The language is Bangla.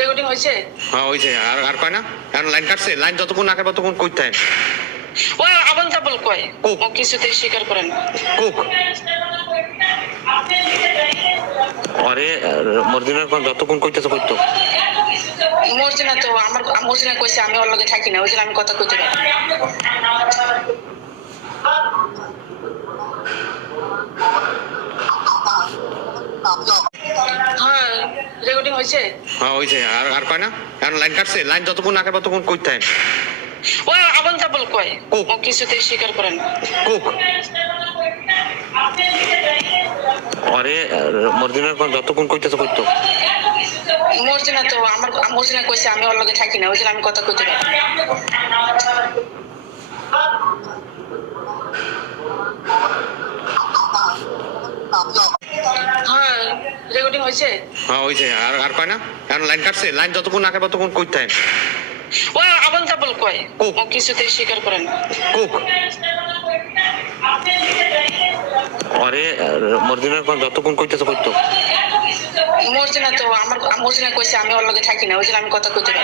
রেকর্ডিং হয়েছে? হ্যাঁ হয়েছে। আর আর কয় না? কারণ লাইন কাটছে, লাইন যতক্ষণ না কাটবে ততক্ষণ কইতে হয়। ওই আবল তাবল কয়, কোক। ও কিছুতেই স্বীকার করে না। কোক আরে মর্জিনার কোন যতক্ষণ কইতেছে কইতো। মর্জিনা তো আমার মর্জিনা কইছে আমি ওর লগে থাকি না, ওই জন্য আমি কথা কইতে পারি। হ্যাঁ রেকর্ডিং হয়েছে? হ্যাঁ হয়েছে। আর আর কয় না? কারণ লাইন কাটছে, লাইন যতক্ষণ না কাটবে ততক্ষণ কইতে হয়। ওই আবল তাবল কয়, কোক। ও কিছুতেই স্বীকার করে না। কোক আরে মর্জিনার কোন যতক্ষণ কইতেছে কইতো। মর্জিনা তো আমার মর্জিনা কইছে আমি ওর লগে থাকি না, ওই জন্য আমি কথা কইতে পারি। হ্যাঁ রেকর্ডিং হয়েছে? হ্যাঁ হয়েছে। আর আর কয় না? কারণ লাইন কাটছে, লাইন যতক্ষণ না কাটবে ততক্ষণ কইতে হয়। ওই আবল তাবল কয়, কোক। ও কিছুতেই স্বীকার করে না। কোক আরে মর্জিনার কোন যতক্ষণ কইতেছে কইতো। মর্জিনা তো আমার মর্জিনা কইছে আমি ওর লগে থাকি না, ওই জন্য আমি কথা কইতে পারি।